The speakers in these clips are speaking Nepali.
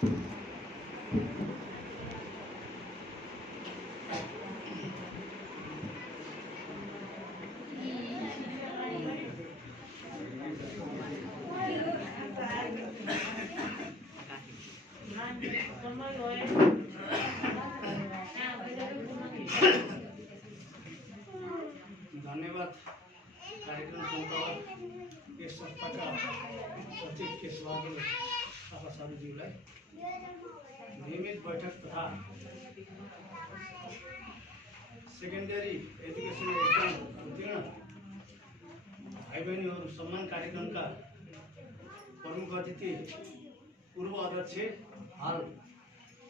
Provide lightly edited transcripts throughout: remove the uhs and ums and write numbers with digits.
धन्यवाद कार्यक्रम सञ्चालक यस संस्थाका सचिव केशबहादुर थापा सारूज्यूलाई नियमित बैठक तथा सेकेन्डरी एजुकेसन एक्जाम उत्तीर्ण भाइ बहिनीहरू सम्मान कार्यक्रमका प्रमुख अतिथि पूर्व अध्यक्ष हाल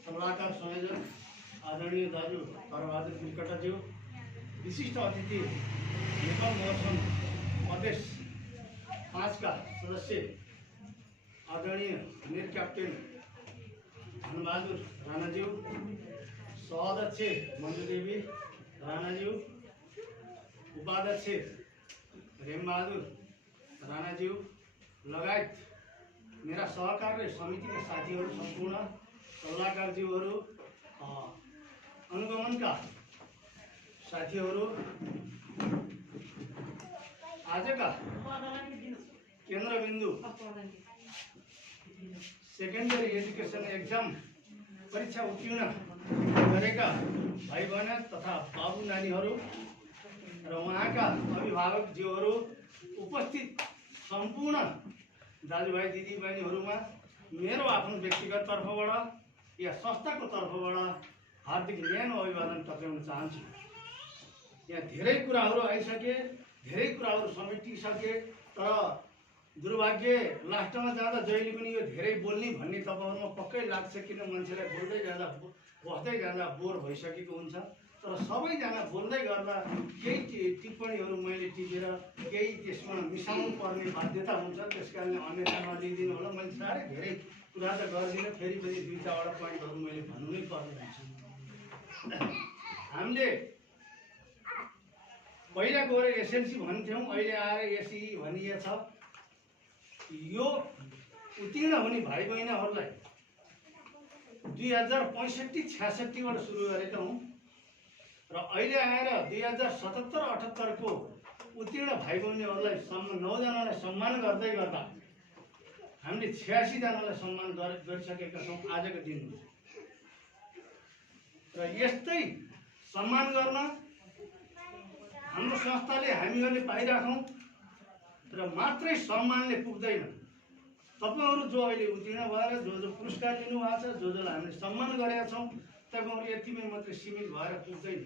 सल्लाहकार संयोजक आदरणीय दाजु तरबहादुर विकटाज्यू, विशिष्ट अतिथि नेपाल मौसम प्रदेश 5 का सदस्य आदरणीय मेयर क्याप्टेन धनबहादुर राणाज्यू, सहअध्यक्ष मञ्जुदेवी राणाज्यू, उपाध्यक्ष रेमबहादुर राणाज्यू लगायत मेरा सहकार्य समितिका साथीहरू, सम्पूर्ण सल्लाहकारज्यूहरू, अनुगमनका साथीहरू, आजका केन्द्रबिन्दु सेकेन्डरी एजुकेसन एक्जाम परीक्षा उत्तीर्ण गरेका भाइ बहना तथा बाबु नानीहरू र उहाँका अभिभावकज्यूहरू, उपस्थित सम्पूर्ण दाजुभाइ दिदीबहिनीहरूमा मेरो आफ्नो व्यक्तिगत तर्फबाट या संस्थाको तर्फबाट हार्दिक न्यानो अभिवादन टक्राउन चाहन्छु। यहाँ धेरै कुराहरू आइसके, धेरै कुराहरू समेटिसके, तर दुर्भाग्य लास्टमा जाँदा जहिले पनि यो धेरै बोल्ने भन्ने तपाईँहरूमा पक्कै लाग्छ, किन मान्छेलाई बोल्दै जाँदा बस्दै जाँदा बोर भइसकेको हुन्छ। तर सबैजना बोल्दै गर्दा केही टिप्पणीहरू मैले टिपेर केही त्यसमा मिसाउनु पर्ने बाध्यता हुन्छ, त्यस कारणले अन्यथा नलिदिनु होला। मैले साह्रै धेरै कुरा त गर्दिनँ, फेरि पनि 2-4वटा पोइन्टहरू मैले भन्नु नै पर्ने हुन्छ। हामीले पहिला गएर एसएलसी भन्थ्यौँ, अहिले आएर एसई भनिएछ। यो उत्तीर्ण हुने भाइ बहिनीहरूलाई 2065-66बाट सुरु गरेका हौँ र अहिले आएर 2077-78 को उत्तीर्ण भाइ बहिनीहरूलाई 9जनालाई सम्मान गर्दै गर्दा हामीले 86 जनालाई सम्मान गरिसकेका छौँ आजको दिनमा। र यस्तै सम्मान गर्न हाम्रो संस्थाले हामीहरूले पाइराखौँ र मात्रै सम्मानले पुग्दैन। तपाईहरू जो अहिले उत्तीर्ण भएर जो पुरस्कार लिनुभएको छ, जसलाई हामीले सम्मान गरेका छौँ, तपाईँहरू यतिमै मात्रै सीमित भएर पुग्दैन।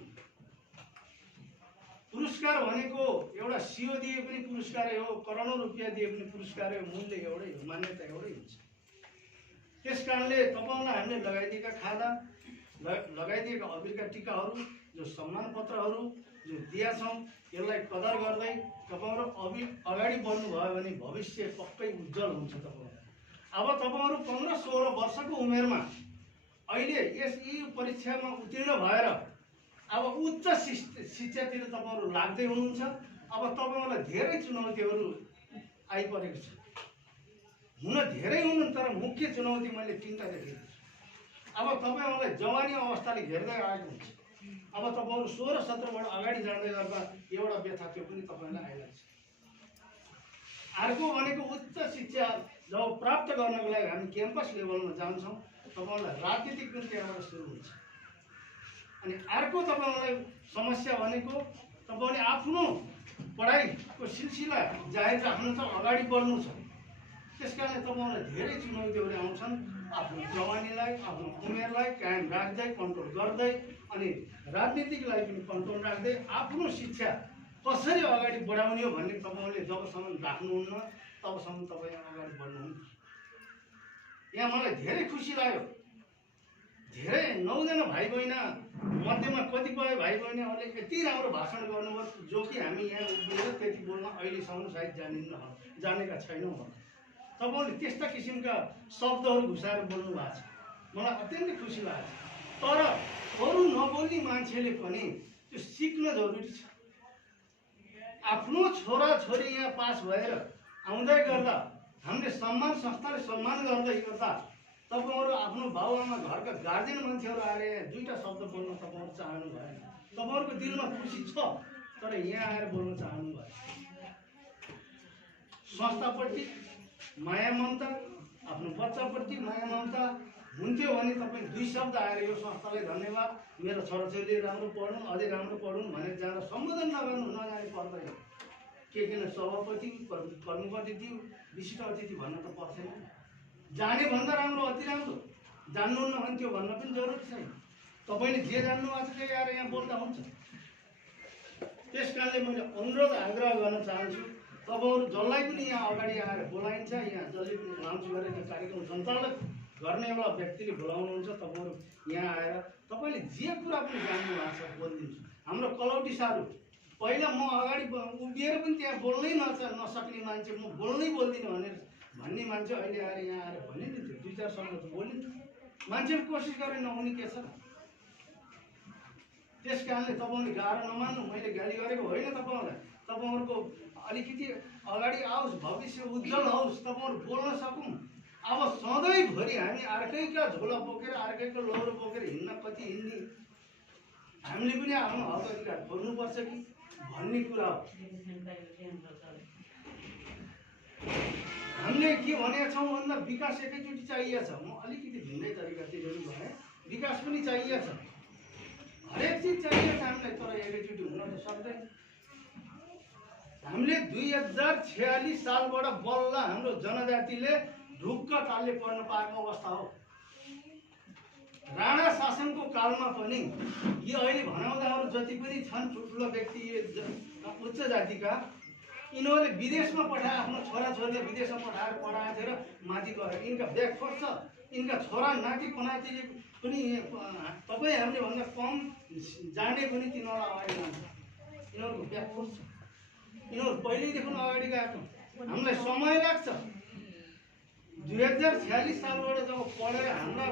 पुरस्कार भनेको एउटा सियो दिए पनि पुरस्कारै हो, करोडौँ रुपियाँ दिए पनि पुरस्कारै हो, मूल्य एउटै हो, मान्यता एउटै हुन्छ। त्यस कारणले तपाईँहरूलाई हामीले लगाइदिएका खादा, लगाइदिएका अबिरका टिकाहरू, जो सम्मान पत्रहरू जो दिएका छौँ, यसलाई कदर गर्दै तपाईँहरू अगाडि बढ्नुभयो भने भविष्य पक्कै उज्जवल हुन्छ। तपाईँहरू अब तपाईँहरू 15-16 वर्षको उमेरमा अहिले यस यी परीक्षामा उत्तीर्ण भएर अब उच्च शिक्षातिर तपाईँहरू लाग्दै हुनुहुन्छ। अब तपाईँहरूलाई धेरै चुनौतीहरू आइपरेको छ, हुन धेरै हुन्, तर मुख्य चुनौती मैले 3टा देखेको छु। अब तपाईँहरूलाई जवानी अवस्थाले घेर्दै आएको हुन्छ। अब तपाईँहरू 16-17बाट अगाडि जाँदै गर्दा एउटा व्यथा त्यो पनि तपाईँलाई आइरहेको छ। अर्को भनेको उच्च शिक्षा जब प्राप्त गर्नको लागि हामी क्याम्पस लेभलमा जान्छौँ, तपाईँहरूलाई राजनीतिक पनि त्यहाँबाट सुरु हुन्छ। अनि अर्को तपाईँहरूलाई समस्या भनेको तपाईँले आफ्नो पढाइको सिलसिला जाहेर राख्नु छ, अगाडि बढ्नु छ। त्यस कारणले तपाईँहरूलाई धेरै चुनौतीहरू आउँछन्। आफ्नो जवानीलाई, आफ्नो उमेरलाई कायम राख्दै, कन्ट्रोल गर्दै, अनि राजनीतिकलाई पनि कन्ट्रोल राख्दै आफ्नो शिक्षा कसरी अगाडि बढाउने हो भन्ने तपाईँहरूले जबसम्म राख्नुहुन्न तबसम्म तपाईँ अगाडि बढ्नुहुन्न। यहाँ मलाई धेरै खुसी लाग्यो, धेरै 9जना भाइ बहिनी मध्येमा कतिपय भाइ बहिनीहरूले यति राम्रो भाषण गर्नुभयो, जो कि हामी यहाँ उभिएर त्यति बोल्न अहिलेसम्म सायद जानेका छैनौँ। तपाईँहरूले त्यस्ता किसिमका शब्दहरू घुसाएर बोल्नु भएको छ, मलाई अत्यन्तै खुसी लाग्छ। तर अरू नबोल्ने मान्छेले पनि त्यो सिक्न जरुरी छ। आफ्नो छोराछोरी यहाँ पास भएर आउँदै गर्दा हामीले संस्थाले सम्मान गर्दै गर्दा तपाईँहरू आफ्नो बाबुआमा घरका गार्जेन मान्छेहरू आएर दुईवटा शब्द बोल्न तपाईँहरू चाहनु भएन। तपाईँहरूको दिलमा खुसी छ तर यहाँ आएर बोल्न चाहनु भएन। संस्थाप्रति माया ममता, आफ्नो बच्चाप्रति माया ममता हुन्थ्यो भने तपाईँ दुई शब्द आएर यो संस्थालाई धन्यवाद, मेरो छोराछोरीले राम्रो पढ्नु, अझै राम्रो पढुन् भनेर जाँदा सम्बोधन नगर्नु नजाने पर्दैन। किन सभापति, कर्मपति, विशिष्ट अतिथि भन्न त पर्दैन। जाने भन्दा राम्रो अति राम्रो, जान्नुहुन्न भने त्यो भन्न पनि जरुरी छैन। तपाईँले जे जान्नु भएको छ त्यही आएर यहाँ बोल्दा हुन्छ। त्यस कारणले मैले अनुरोध आग्रह गर्न चाहन्छु, तपाईँहरू जसलाई पनि यहाँ अगाडि आएर बोलाइन्छ, यहाँ जसले पनि अनाउन्स गरेर कार्यक्रम सञ्चालक गर्ने एउटा व्यक्तिले बोलाउनुहुन्छ, तपाईँहरू यहाँ आएर तपाईँले जे कुरा पनि जान्नु भएको छ बोलिदिन्छु। हाम्रो कलौटी सारू पहिला म अगाडि उभिएर पनि त्यहाँ बोल्नै नसक्ने मान्छे, म बोल्नै बोल्दिनँ भन्ने मान्छे अहिले आएर यहाँ आएर भनिदिन्थ्यो, दुई चार शब्द त बोलिन्थ्यो। मान्छेले कोसिस गरे नहुने के छ। त्यस कारणले तपाईँले गाह्रो नमान्नु, मैले गाली गरेको होइन तपाईँहरूलाई। तपाईँहरूको अलिकति अगाडि आओस्, भविष्य उज्जवल होस्, तपाईँहरू बोल्न सकौँ। अब सधैँभरि हामी अर्कैका झोला बोकेर अर्कैको लौरो बोकेर हिँड्न कति हिँड्ने, हामीले पनि आफ्नो हक अधिकार खोज्नुपर्छ कि भन्ने कुरा हो। हामीले के भनेका छौँ भन्दा विकास एकैचोटि चाहिएको छ। म अलिकति भिन्दै तरिकातिर भने विकास पनि चाहिएको छ, हरेक चिज चाहिएको छ हामीलाई, तर एकैचोटि हुन त सक्दैन। हामीले 2046 सालबाट बल्ल हाम्रो जनजातिले ढुक्क तालले पढ्न पाएको अवस्था हो। राणा शासनको कालमा पनि यो अहिले भनाउँदाहरू जति पनि छन् ठुल्ठुलो व्यक्ति उच्च जातिका, यिनीहरूले विदेशमा पठाए, आफ्नो छोराछोरीले विदेशमा पठाएर पढाएको थियो र माथि गएर यिनका ब्याकफोर्स छ। यिनका छोरा नाति पनातिले पनि तपाईँहरूले भन्दा कम जाने पनि तिनीहरूलाई अगाडि लान्छ। यिनीहरूको ब्याकफोर्स छ, यिनीहरू पहिल्यैदेखि अगाडि गएको। हामीलाई समय लाग्छ। 2046 सालबाट जब पढेर हाम्रा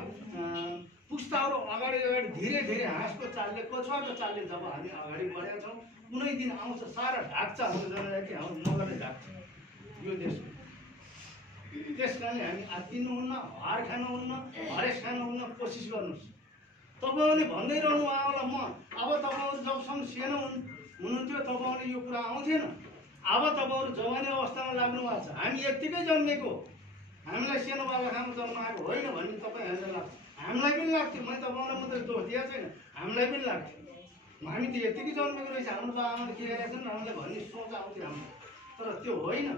पुस्ताहरू अगाडि धीरे धीरे हाँसको चालले, कछुवाको चालले जब हामी अगाडि बढेका छौँ, कुनै दिन आउँछ सारा ढाक्छ हाम्रो जनजाति, हाम्रो मगरले ढाक्छ यो देशको। त्यस कारणले हामी आत्तिनुहुन्न, हार खानुहुन्न, हरेस खानुहुन्न, कोसिस गर्नुहोस्। तपाईँहरूले भन्दै रहनु होला म अब तपाईँहरू जबसम्म सानो हुनुहुन्थ्यो तपाईँहरूले यो कुरा आउँथेन, अब तपाईँहरू जवानी अवस्थामा लाग्नु भएको छ। हामी यत्तिकै जन्मेको, हामीलाई सानो बालखामा जन्माएको होइन भन्ने तपाईँहरूलाई लाग्छ। हामीलाई पनि लाग्थ्यो, मैले तपाईँलाई मात्रै दोष दिएको छैन, हामीलाई पनि लाग्थ्यो। हामी त यत्तिकै जन्मेको रहेछ, हाम्रो बाबाआमाले के गरेका छन् हामीलाई भन्ने सोच आउँथ्यो हाम्रो। तर त्यो होइन।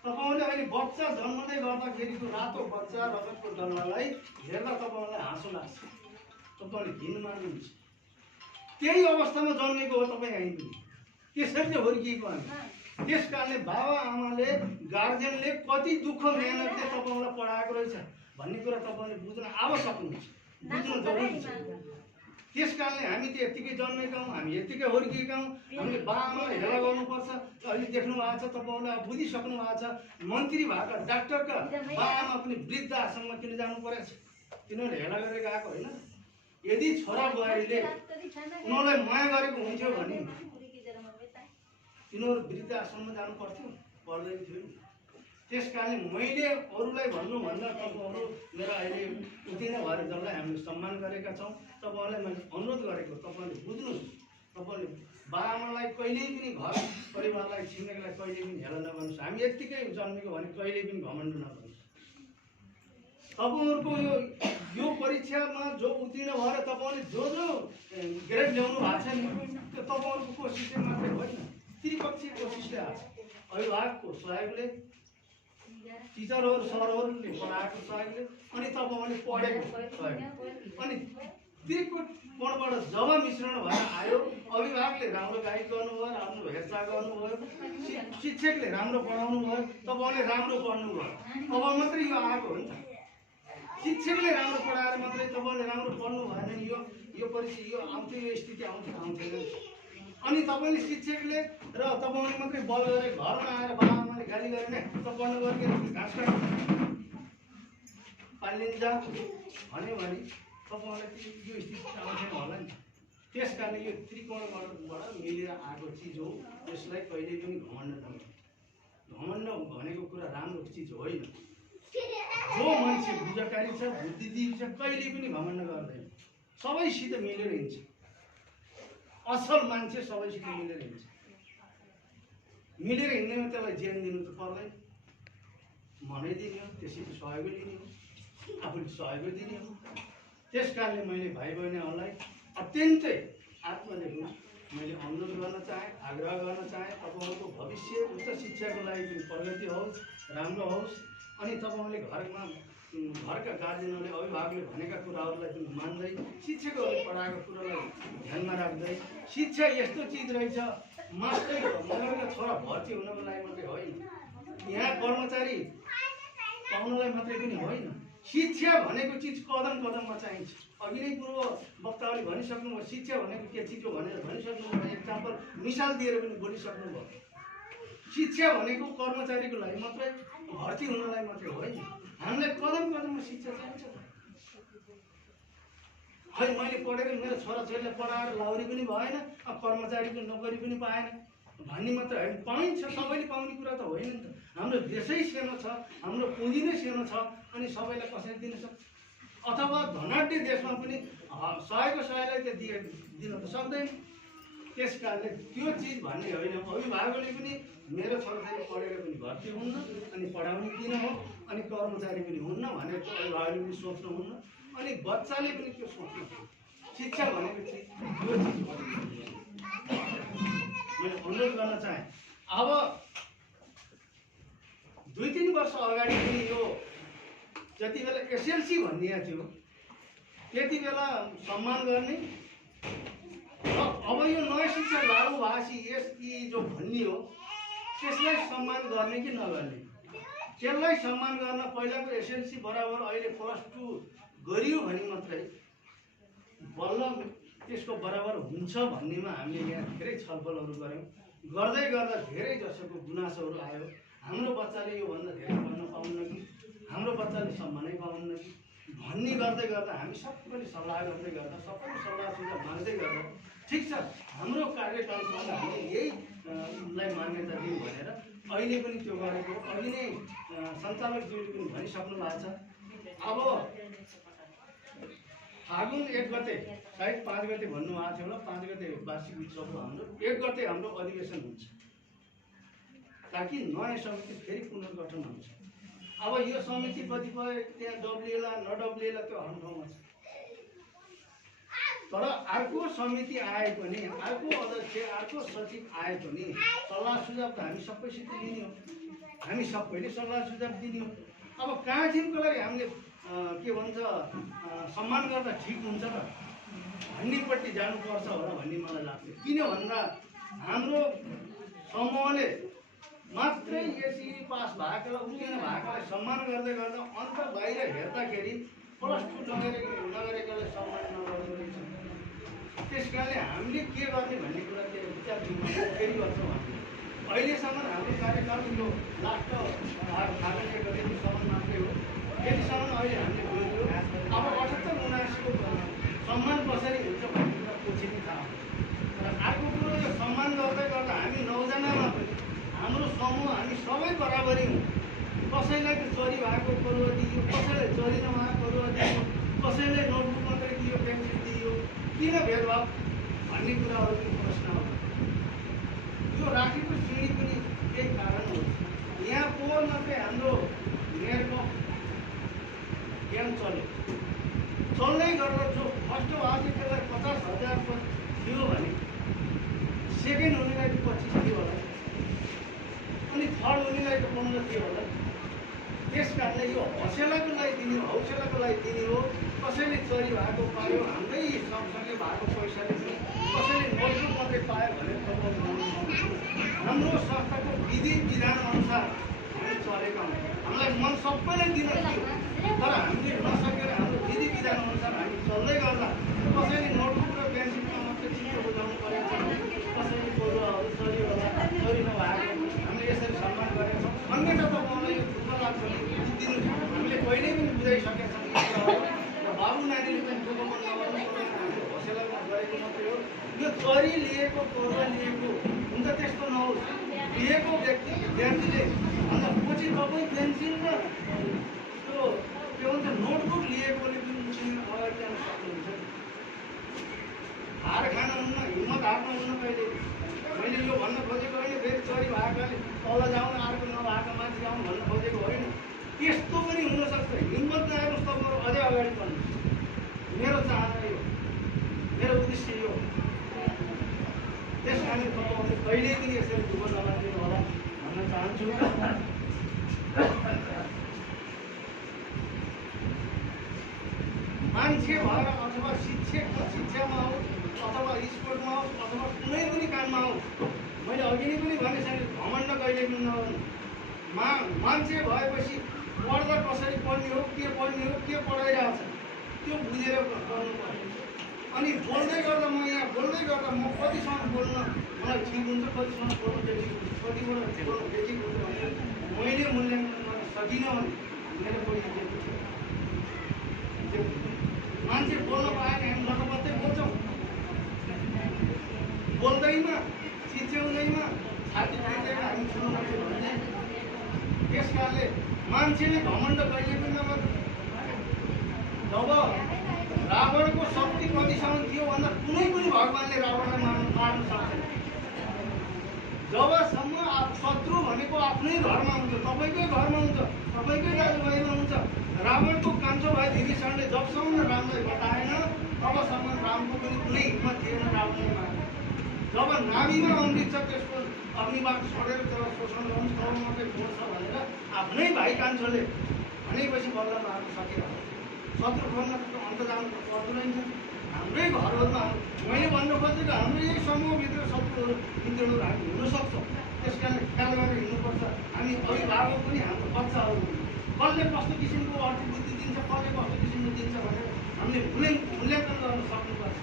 तपाईँहरूले अहिले बच्चा जन्मँदै गर्दाखेरिको रातो बच्चा रगतको डल्लालाई हेर्दा तपाईँहरूलाई हाँसो लाग्छ, तपाईँहरूले घिन मान्नुहुन्छ। त्यही अवस्थामा जन्मेको हो तपाईँ हामी पनि, त्यसरी हुर्किएको हामी। त्यस कारणले बाबाआमाले, गार्जेनले कति दुःख मेहनतले तपाईँलाई पढाएको रहेछ भन्ने कुरा तपाईँले बुझ्न आवश्यक हुन्छ, बुझ्नु जरुरी छ। त्यस कारणले हामी त यत्तिकै जन्मेका हौँ, हामी यत्तिकै हुर्किएका हौँ, हामीले बाबाआमालाई हेला गर्नुपर्छ। अहिले देख्नु भएको छ तपाईँहरूले बुझिसक्नु भएको छ, मन्त्री भएका डाक्टरका बाबाआमा पनि वृद्ध आश्रममा किन जानु परेको छ? तिनीहरूले हेला गरेर गएको होइन। यदि छोरा बुहारीले उनीहरूलाई माया गरेको हुन्थ्यो भने तिनीहरू वृद्ध आश्रममा जानु पर्थ्यो, पर्दैन थियो। त्यस कारणले मैले अरूलाई भन्नुभन्दा तपाईँहरू मेरो अहिले उत्तीर्ण भएर जसलाई हामीले सम्मान गरेका छौँ, तपाईँहरूलाई मैले अनुरोध गरेको, तपाईँले बुझ्नुहोस्। तपाईँले बाबाआमालाई कहिल्यै पनि, घर परिवारलाई, छिमेकीलाई कहिल्यै पनि हेला नगर्नुहोस्। हामी यत्तिकै जन्मेको भने कहिल्यै पनि घमण्ड नगर्नुहोस्। तपाईँहरूको यो परीक्षामा जो उत्तीर्ण भएर तपाईँले जो ग्रेड ल्याउनु भएको छ नि, त्यो तपाईँहरूको कोसिसले मात्रै होइन, त्रिपक्षीय कोसिसले आएको छ। अभिभावकको सहयोगले, टिचरहरू सरहरूले पढाएको सहयोगले, अनि तपाईँहरूले पढेको सहयोग, अनि त्रिकोणबाट जब मिश्रण भएर आयो, अभिभावकले राम्रो गाइड गर्नुभयो, राम्रो हेरचाह गर्नुभयो, शिक्षकले राम्रो पढाउनु भयो, तपाईँहरूले राम्रो पढ्नुभयो, अब मात्रै यो आएको हो नि त। शिक्षकले राम्रो पढाएर मात्रै तपाईँले राम्रो पढ्नु भएन नि यो परीक्षा यो आउँथ्यो, यो स्थिति आउँथेन। अनि तपाईँले शिक्षकले र तपाईँले मात्रै बल गरेर घरमा आएर बाबाआमाले गाली गरेन, त पढ्नु गरेर घाँस काट्नु पालिन्छ भन्यो भने तपाईँहरूलाई यो स्थिति आउँथेन होला नि। त्यस कारणले यो त्रिकोणबाट मिलेर आएको चिज हो, यसलाई कहिल्यै पनि घमण्ड नगर्नु। घमण्ड भनेको कुरा राम्रो चिज होइन। जो मान्छे बुझकारी छ, बुद्धिजीवी छ, कहिले पनि घमण्ड गर्दैन, सबैसित मिलेर हिँड्छ। असल मान्छे सबैसित मिलेर हिँड्छ। मिलेर हिँड्नेमा त्यसलाई ज्यान दिनु त पर्दैन, मनै दिने हो, त्यसैले सहयोग लिने हो, आफूले सहयोग दिने हो। त्यस कारणले मैले भाइ बहिनीहरूलाई अत्यन्तै आत्मनिर्भर मैले अनुरोध गर्न चाहेँ, आग्रह गर्न चाहेँ, तपाईँहरूको भविष्य उच्च शिक्षाको लागि पनि प्रगति होस्, राम्रो होस्। अनि तपाईँहरूले घरका गार्जेनहरूले, अभिभावकले भनेका कुराहरूलाई पनि मान्दै, शिक्षकहरूले पढाएको कुरालाई ध्यानमा राख्दै, शिक्षा यस्तो चिज रहेछ मात्रै मगरका छोरा भर्ती हुनको लागि मात्रै होइन, यहाँ कर्मचारी पाउनलाई मात्रै पनि होइन। शिक्षा भनेको चिज कदम कदममा चाहिन्छ। अघि नै पूर्व वक्ताहरूले भनिसक्नुभयो, शिक्षा भनेको के चिज हो भनेर भनिसक्नुभयो, एक्जाम्पल मिसाल दिएर पनि बोलिसक्नुभयो। शिक्षा भनेको कर्मचारीको लागि मात्रै, भर्ती हुनलाई मात्रै होइन, हामीलाई कदम कदममा शिक्षा चाहिन्छ। खै मैले पढेर मेरो छोराछोरीलाई पढाएर लाउरी पनि भएन, अब कर्मचारीको नोकरी पनि पाएन भन्ने मात्र होइन। पाइन्छ, सबैले पाउने कुरा त होइन नि त। हाम्रो देशै सानो छ, हाम्रो पुँजी नै सानो छ, अनि सबैलाई कसरी दिन सक्छ? अथवा धनाढ्य देशमा पनि सयको सयलाई त दिन त सक्दैन। त्यस कारणले त्यो चिज भन्ने होइन। अभिभावकले पनि मेरो छोराछोरी पढेर पनि भर्ती हुन्न, अनि पढाउने किन हो, अनि कर्मचारी पनि हुन्न भनेर चाहिँ अभिभावकले पनि सोच्नुहुन्न, अनि बच्चाले पनि त्यो सोच्नु। शिक्षा भनेको चिज त्यो चिज मैले अनुरोध गर्न चाहेँ। अब 2-3 वर्ष अगाडि पनि यो जति बेला एसएलसी भनिएको थियो त्यति बेला सम्मान गर्ने, अब यो नयाँ शिक्षा लागू भएपछि यी जो भन्ने हो त्यसलाई सम्मान गर्ने कि नगर्ने? त्यसलाई सम्मान गर्न पहिलाको एसएलसी बराबर अहिले +2 गरियो भने मात्रै बल्ल त्यसको बराबर हुन्छ भन्नेमा हामीले यहाँ धेरै छलफलहरू गऱ्यौँ। गर्दै गर्दा धेरै जसोको गुनासोहरू आयो। हाम्रो बच्चाले योभन्दा धेरै पढ्न पाउन्न कि, हाम्रो बच्चाले सम्मानै पाउन्न कि भन्ने गर्दै गर्दा हामी सबैले सल्लाह गर्दै गर्दा, सबैले सल्लाह सुझाव माग्दै गर्दा ठिक छ हाम्रो कार्यकालमा हामीले यहीलाई मान्यता दिउँ भनेर अहिले पनि त्यो गरेको। अघि नै सञ्चालकज्यूले पनि भनिसक्नु भएको छ। अब फागुन 1 गते, सायद 5 गते भन्नुभएको थियो होला, 5 गते वार्षिक उत्सव हो हाम्रो, 1 गते हाम्रो अधिवेशन हुन्छ ताकि नयाँ समिति फेरि पुनर्गठन हुन्छ। अब यो समिति कतिपय त्यहाँ डब्लिएला नडब्लिएला त्यो हाम्रो ठाउँमा छ, तर अर्को समिति आए पनि, अर्को अध्यक्ष, अर्को सचिव आए पनि सल्लाह सुझाव त हामी सबैसित लिने हो, हामी सबैले सल्लाह सुझाव दिने हो। अब कहाँदेखिको लागि हामीले के भन्छ सम्मान गर्दा ठिक हुन्छ त भन्नेपट्टि जानुपर्छ होला भन्ने मलाई लाग्छ। किन भन्दा हाम्रो समूहले मात्रै एसई पास भएकोलाई, उत्तीर्ण भएकोलाई सम्मान गर्दै गर्दा अन्त बाहिर हेर्दाखेरि +2 नगरेकोलाई सम्मान नगर्दो रहेछ। त्यस कारणले हामीले के गर्ने भन्ने कुरा त्यो विचार विमर्श फेरि गर्छौँ हामीले। अहिलेसम्म हाम्रो कार्यकाल यो लास्ट फागुन 1 गतेसम्म मात्रै हो, त्यतिसम्म अहिले हामीले बोल्यो। अब 78-79को सम्मान कसरी हुन्छ भन्ने कुरा पछि नै थाहा हुन्छ। र अर्को कुरो यो सम्मान गर्दै गर्दा हामी 9 जनामा पनि हाम्रो समूह हामी सबै बराबरी हौँ। कसैलाई त चोरी भएको परुवा दियो, कसैलाई चोरी नभएको परुवा दियो, कसैले नोटबुक मात्रै दियो, पेन्सिल दियो, किन भेदभाव भन्ने कुराहरू पनि प्रश्न हो। यो राखेको श्रेणी पनि त्यही कारण हो। यहाँ पोहोर मात्रै हाम्रो मेयरको क्याम्प चल्यो, चल्दै गर्दा जो फर्स्ट आयो त्यसलाई 50,000 थियो भने सेकेन्ड हुनेलाई त 25 थियो होला, अनि थर्ड हुनेलाई त 15 थियो होला। त्यस कारणले यो हौसलाको लागि दिने हो, हौसलाको लागि दिने हो। कसैले चोरी भएको पायो, हाम्रै सँगसँगै भएको पैसाले पनि कसैले नोटबुक मात्रै पायो भने हाम्रो संस्थाको विधि विधान अनुसार हामी चलेका हौँ। हामीलाई मन सबैले दिन थियो, तर हामीले नसकेर हाम्रो विधि विधान अनुसार हामी चल्दै गर्दा कसैले नोटबुक र पेन्सिलमा मात्रै चित्र बुझाउनु परेको छ, कसैले परुवाहरू चोरी होला, चोरी नभएको हामीले यसरी सम्मान गरेका छौँ। अन्यथा तपाईँलाई यो दुःख लाग्छ दिनु, हामीले पहिल्यै पनि बुझाइसकेका छौँ। बाबु नानीले पनि दुःख मन नगर्नु पर्दैन, हामीले हौसलामा गरेको मात्रै हो। यो चोरी लिएको, परुवा लिएको हुन्छ त्यस्तो नहोस्। लिएको व्यक्ति विद्यार्थीले अन्त पछि तपाईँ पेन्सिल र त्यो त्यो के भन्छ नोटबुक लिएकोले पनि अगाडि जान सक्नुहुन्छ। हार खानुहुन्न, हिम्मत हार्नुहुन्न। कहिले मैले यो भन्न खोजेको होइन फेरि चोरी भएकाले तल जाउँ अर्को नभएको माथि जाउँ भन्न खोजेको होइन। त्यस्तो पनि हुनसक्छ। हिम्मत नहार्नुहोस्, तपाईँहरू अझै अगाडि बढ्नुहोस्। मेरो चाहना यो, मेरो उद्देश्य यो। त्यस कारण तपाईँहरूले कहिल्यै पनि यसरी दुःख नलागिदिनु होला भन्न चाहन्छु। मान्छे भएर अथवा शिक्षामा होस् अथवा स्पोर्टमा होस् अथवा कुनै पनि काममा होस्, मैले अघि नै पनि भने छैन, घमण्ड कहिले पनि नगर्नु। मान्छे भएपछि पढ्दा कसरी पढ्ने हो, के पढाइरहेको छ त्यो बुझेर गर्नु पर्यो। अनि बोल्दै गर्दा म कतिसम्म बोल्न मलाई ठिक हुन्छ, कतिसम्म बोल्नु बेठिक हुन्छ, कतिबाट बोल्नु बेठिक हुन्छ भनेर मैले मूल्याङ्कन गर्न सकिनँ भने मेरो कोही मान्छे बोल्न पाएन हामी लटपत्तै बोल्छौँ। बोल्दैमा चिच्याउँदैमा छाती पिट्दैमा हामी ठुलो मान्छे भन्ने। त्यस कारणले मान्छेले घमण्ड कहिले पनि नगर्नु। जब रावणको शक्ति कतिसम्म थियो भन्दा कुनै पनि भगवानले रावणलाई मार्न सक्दैन। जबसम्म शत्रु भनेको आफ्नै घरमा हुन्छ, तपाईँकै घरमा हुन्छ, तपाईँकै दाजुभाइमा हुन्छ। रावणको कान्छो भाइ विभीषणले जबसम्म रामलाई बताएन तबसम्म रामको पनि कुनै हिम्मत थिएन रावणले मार्न। जब नाभीमा अमृत छ त्यसको अग्निबाण छोडेर त्यसलाई शोषण गर्नु तब मात्रै बोल्छ भनेर आफ्नै भाइ कान्छोले भनेपछि बल्ल मार्न सकेन। शत्रु खोज्न अन्त जानु त पर्दैन। हाम्रै घरहरूमा मैले भन्नु खोजेको हाम्रो यही समूहभित्र शत्रुहरू मित्रहरू हामी हुनसक्छ। त्यस कारण ख्याल गरेर हिँड्नुपर्छ। हामी अभिभावक पनि हाम्रो बच्चाहरू कसले कस्तो किसिमको आर्थिक बुद्धि दिन्छ, कसले कस्तो किसिमको दिन्छ भनेर हामीले मूल्याङ्कन गर्न सक्नुपर्छ।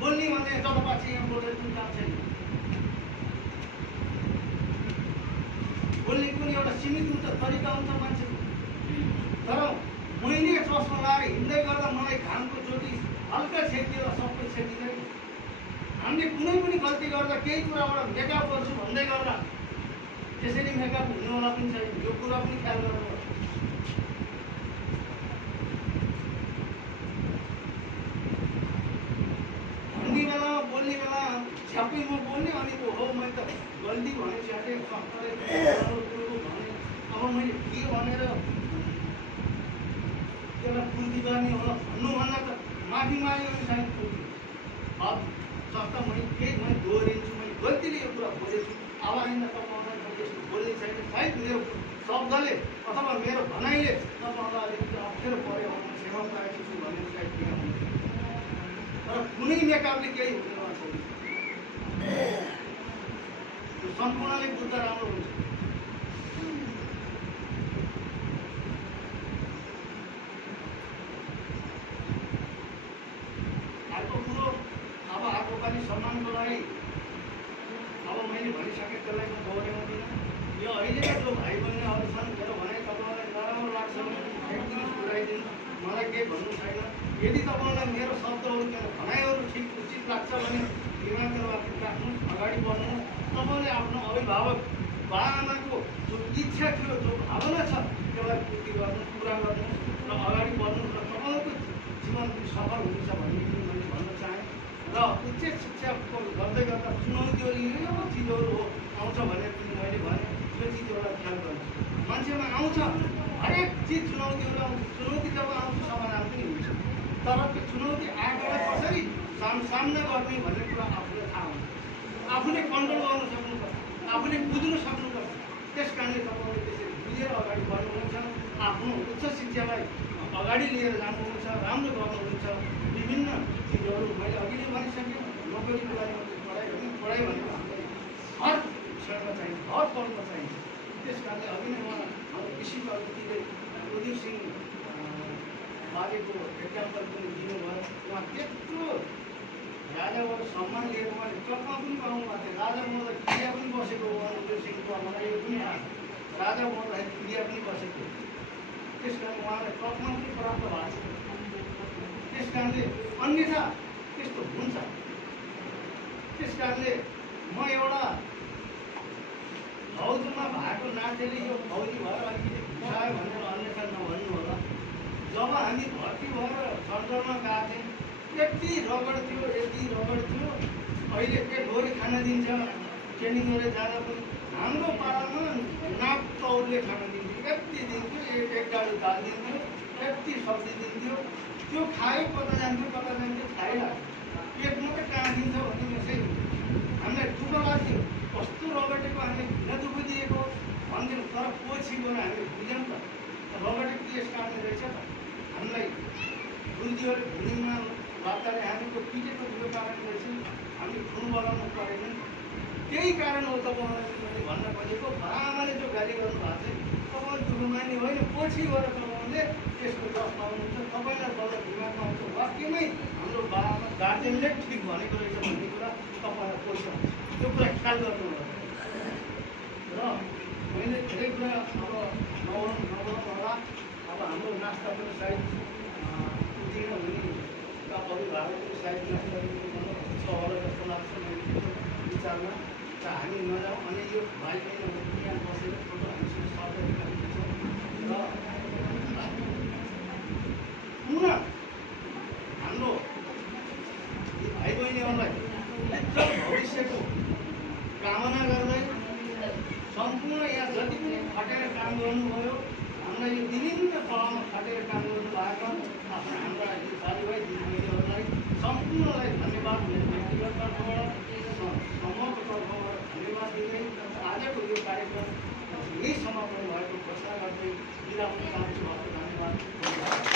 बोल्ने भने जतापाछी यहाँ बोलेर पनि काम छैन। बोल्ने पनि एउटा सीमित हुन्छ, तरिका हुन्छ मान्छेको। तर मैले चस्मा लगाएर हिँड्दै गर्दा मलाई घामको ज्योति हल्का छेकिएर सबै छेकिँदैन। हामीले कुनै पनि गल्ती गर्दा केही कुराबाट मेकअप गर्छु भन्दै गर्दा त्यसरी मेकअप हुनेवाला पनि छैन। यो कुरा पनि ख्याल गर्नुपर्छ। भन्ने बेलामा बोल्ने बेला छ्याप्पै म बोल्ने अनि हो मैले त गल्ती भने भने अब मैले के भनेर त्यसलाई पूर्ति गर्ने होला भन्नुभन्दा त माफी माग्यो भने सायद पूर्ति। अब जस्ता मैले दोहोरिन्छु, मैले गल्तीले यो कुरा बोलेछु, अब आइन्दा तपाईँलाई यस्तो बोल्ने छैन। सायद मेरो शब्दले अथवा मेरो भनाइले तपाईँहरूलाई अलिकति अप्ठ्यारो पऱ्यो भने क्षमा पाएको छु भन्ने सायद किन हुन्छ। तर कुनै मेकअपले केही हुँदैन छैन। यो सम्पूर्णले बुझ्दा राम्रो हुन्छ। सम्मानको लागि अब मैले भनिसकेँ, त्यसलाई म दोहोऱ्याउँदिनँ। यो अहिले जो भाइ बहिनीहरू छन् मेरो भनाइ तपाईँलाई नराम्रो लाग्छ भने फ्याँकिदिनुहोस्, पुऱ्याइदिनुहोस्, मलाई केही भन्नु छैन। यदि तपाईँलाई मेरो शब्दहरू मेरो भनाइहरू ठिक उचित लाग्छ भने दिमागमा राख्नुहोस्, अगाडि बढ्नुहोस्। तपाईँले आफ्नो अभिभावक बाआमाको जो इच्छा थियो, जो भावना छ त्यसलाई पूर्ति गर्नुहोस्, पुरा गर्नुहोस् र अगाडि बढ्नुहोस् र तपाईँको जीवन पनि सफल हुन्छ भन्ने पनि मैले भन्न चाहेँ। र उच्च शिक्षाको गर्दै गर्दा चुनौतीहरू यो चिजहरू हो आउँछ भनेर पनि मैले भने यो चिजहरूलाई ख्याल गर्नु। मान्छेमा आउँछ हरेक चिज चुनौतीहरू आउँछ। चुनौती जब आउँछ समाधान पनि हुन्छ। तर त्यो चुनौती आएकोलाई कसरी सामना गर्ने भन्ने कुरा आफूले थाहा हुन्छ। आफूले कन्ट्रोल गर्न सक्नुपर्छ, आफूले बुझ्नु सक्नुपर्छ। त्यस कारणले तपाईँले त्यसरी बुझेर अगाडि बढ्नुहुन्छ, आफ्नो उच्च शिक्षालाई अगाडि लिएर जानुहुन्छ, राम्रो गर्नुहुन्छ। विभिन्न चिजहरू मैले अघि नै भनिसकेँ। नोकरीको लागि मात्रै पढाइ भनेको हामीलाई हर क्षणमा चाहिन्छ, हर पलमा चाहिन्छ। त्यस कारणले अघि नै उहाँ हाम्रो कृषि अतिथिले प्रदीप सिंह बाजेको एक्जाम्पल पनि दिनुभयो। उहाँ त्यत्रो राजाबाट सम्मान लिएर उहाँले ट्रकमा पनि पाउनुभएको थियो। राजा मर्दा क्रिया पनि बसेको प्रदीप सिंहको मलाई यो पनि राजा मर्दाखेरि क्रिया पनि बसेको। त्यस कारण उहाँलाई ट्रकमा पनि प्राप्त भएको छ। त्यस कारणले अन्यथा त्यस्तो हुन्छ। त्यस कारणले म एउटा फौजमा भएको नातेले यो फौजी भएर अलिकति घुसायो भनेर अन्यथा भन्नु होला, जब हामी भर्ती भएर सेन्टरमा गएको थियौँ यति रगड थियो, यति रगड थियो। अहिले पेटभरि खाना दिन्छ ट्रेनिङ गरेर जाँदा पनि। हाम्रो पालामा नाप तौलले खाना दिन्थ्यो, यति दिन्थ्यो, एक गाडी दाल दिन्थ्यो, यति सब्जी दिन्थ्यो। त्यो खायो कता जान्थ्यो खाइरहेको पेट मात्रै कहाँ दिन्छ भन्ने यसै हामीलाई दुःख लाग्थ्यो। कस्तो रगडेको हामीले किन दुःख दिएको भन्थ्यौँ। तर पछि गएर हामीले बुझ्यौँ त रगडेको केस काट्ने रहेछ त। हामीलाई गुरुजीहरूले भुलिङमा बाप्ताले हामीको पिटेको दुःख काट्ने रहेछ, हामीले खुन बढाउनु परेन। त्यही कारण हो तपाईँलाई मैले भन्न खोजेको, आमाले जो गाली गर्नुभएको चाहिँ तपाईँ दुःखमानी होइन, पछि गएर तपाईँले त्यसको जस पाउनुहुन्छ। तपाईँलाई बल्ल दिमागमा आउँछ वाक्यमै हाम्रो बाबामा गार्जेनले ठिक भनेको रहेछ भन्ने कुरा तपाईँलाई पछि आउँछ। त्यो कुरा ख्याल गर्नु होला। र मैले धेरै कुरा अब नगरौँ होला। अब हाम्रो नास्ता पनि सायद उत्तीर्ण हुने कपहरू भएको पनि सायद नास्ता छ होला जस्तो लाग्छ मेरो विचारमा। र हामी नजाउँ अनि यो भाइ बहिनीहरू यहाँ बसेर फोटो हामीसँग सर्दै गरिदिन्छौँ। र पुनः हाम्रो भाइ बहिनीहरूलाई उज्जवल भविष्यको कामना गर्दै सम्पूर्ण यहाँ जति पनि खटेर काम गर्नुभयो, हामीलाई यो विभिन्न तहमा खटेर काम गर्नुभएका हाम्रा दाजुभाइ दिदीबहिनीहरूलाई सम्पूर्णलाई धन्यवाद मेरो व्यक्तिगत तर्फबाट, समूहको तर्फबाट धन्यवाद दिँदै आजको यो कार्यक्रम यही समापन भएको घोषणा गर्दै बिदा हुन चाहन्छु। धन्यवाद।